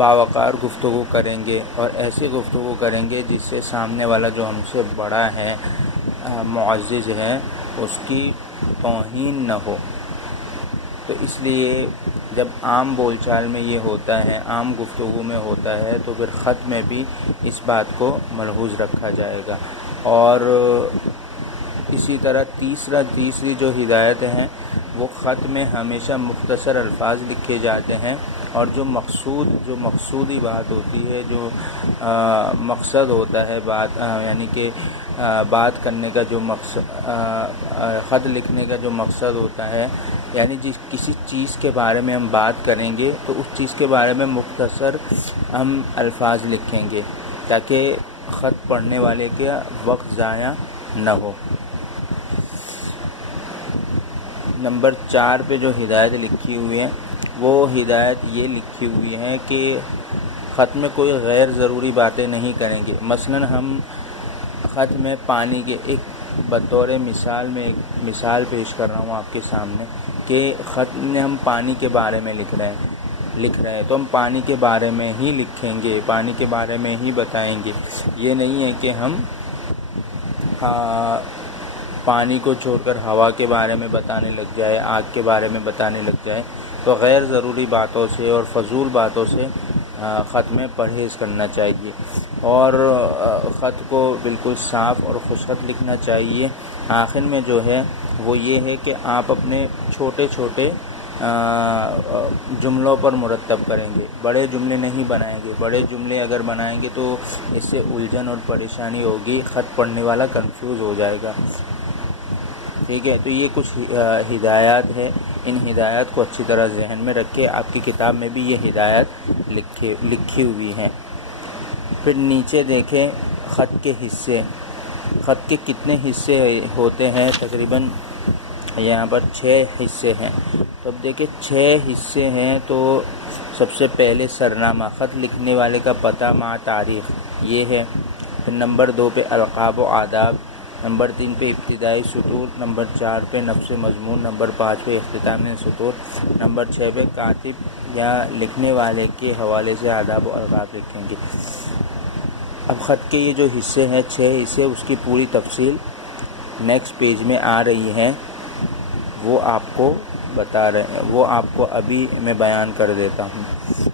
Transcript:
باوقار گفتگو کریں گے اور ایسی گفتگو کریں گے جس سے سامنے والا جو ہم سے بڑا ہے، معزز ہے، اس کی توہین نہ ہو۔ تو اس لیے جب عام بول چال میں یہ ہوتا ہے، عام گفتگو میں ہوتا ہے، تو پھر خط میں بھی اس بات کو ملحوظ رکھا جائے گا۔ اور اسی طرح تیسری جو ہدایت ہیں وہ خط میں ہمیشہ مختصر الفاظ لکھے جاتے ہیں، اور جو مقصودی بات ہوتی ہے، جو مقصد ہوتا ہے بات، یعنی کہ بات کرنے کا جو مقصد، خط لکھنے کا جو مقصد ہوتا ہے، یعنی کسی چیز کے بارے میں ہم بات کریں گے تو اس چیز کے بارے میں مختصر ہم الفاظ لکھیں گے تاکہ خط پڑھنے والے کا وقت ضائع نہ ہو۔ نمبر 4 پہ جو ہدایت لکھی ہوئی ہے وہ ہدایت یہ لکھی ہوئی ہے کہ خط میں کوئی غیر ضروری باتیں نہیں کریں گے۔ مثلا ہم خط میں پانی کے بطور مثال پیش کر رہا ہوں آپ کے سامنے کہ خط میں ہم پانی کے بارے میں لکھ رہے ہیں تو ہم پانی کے بارے میں ہی لکھیں گے، پانی کے بارے میں ہی بتائیں گے۔ یہ نہیں ہے کہ ہم پانی کو چھوڑ کر ہوا کے بارے میں بتانے لگ جائے، آگ کے بارے میں بتانے لگ جائے۔ تو غیر ضروری باتوں سے اور فضول باتوں سے خط میں پرہیز کرنا چاہیے، اور خط کو بالکل صاف اور خوشخط لکھنا چاہیے۔ آخر میں جو ہے وہ یہ ہے کہ آپ اپنے چھوٹے چھوٹے جملوں پر مرتب کریں گے، بڑے جملے نہیں بنائیں گے۔ بڑے جملے اگر بنائیں گے تو اس سے الجھن اور پریشانی ہوگی، خط پڑھنے والا کنفیوز ہو جائے گا۔ ٹھیک ہے، تو یہ کچھ ہدایات ہے، ان ہدایات کو اچھی طرح ذہن میں رکھے۔ آپ کی کتاب میں بھی یہ ہدایت لکھی ہوئی ہیں۔ پھر نیچے دیکھیں خط کے حصے، خط کے کتنے حصے ہوتے ہیں؟ تقریباً یہاں پر 6 حصے ہیں۔ تو اب دیکھیں 6 حصے ہیں، تو سب سے پہلے سرنامہ، خط لکھنے والے کا پتہ مع تاریخ، یہ ہے۔ پھر نمبر 2 پہ القاب و آداب، نمبر 3 پہ ابتدائی سطور، نمبر 4 پہ نفس مضمون، نمبر 5 پہ اختتامی سطور، نمبر 6 پہ کاتب یا لکھنے والے کے حوالے سے آداب و القاب لکھیں گے۔ اب خط کے یہ جو حصے ہیں 6 حصے، اس کی پوری تفصیل نیکسٹ پیج میں آ رہی ہے، وہ آپ کو بتا رہے ہیں، وہ آپ کو ابھی میں بیان کر دیتا ہوں۔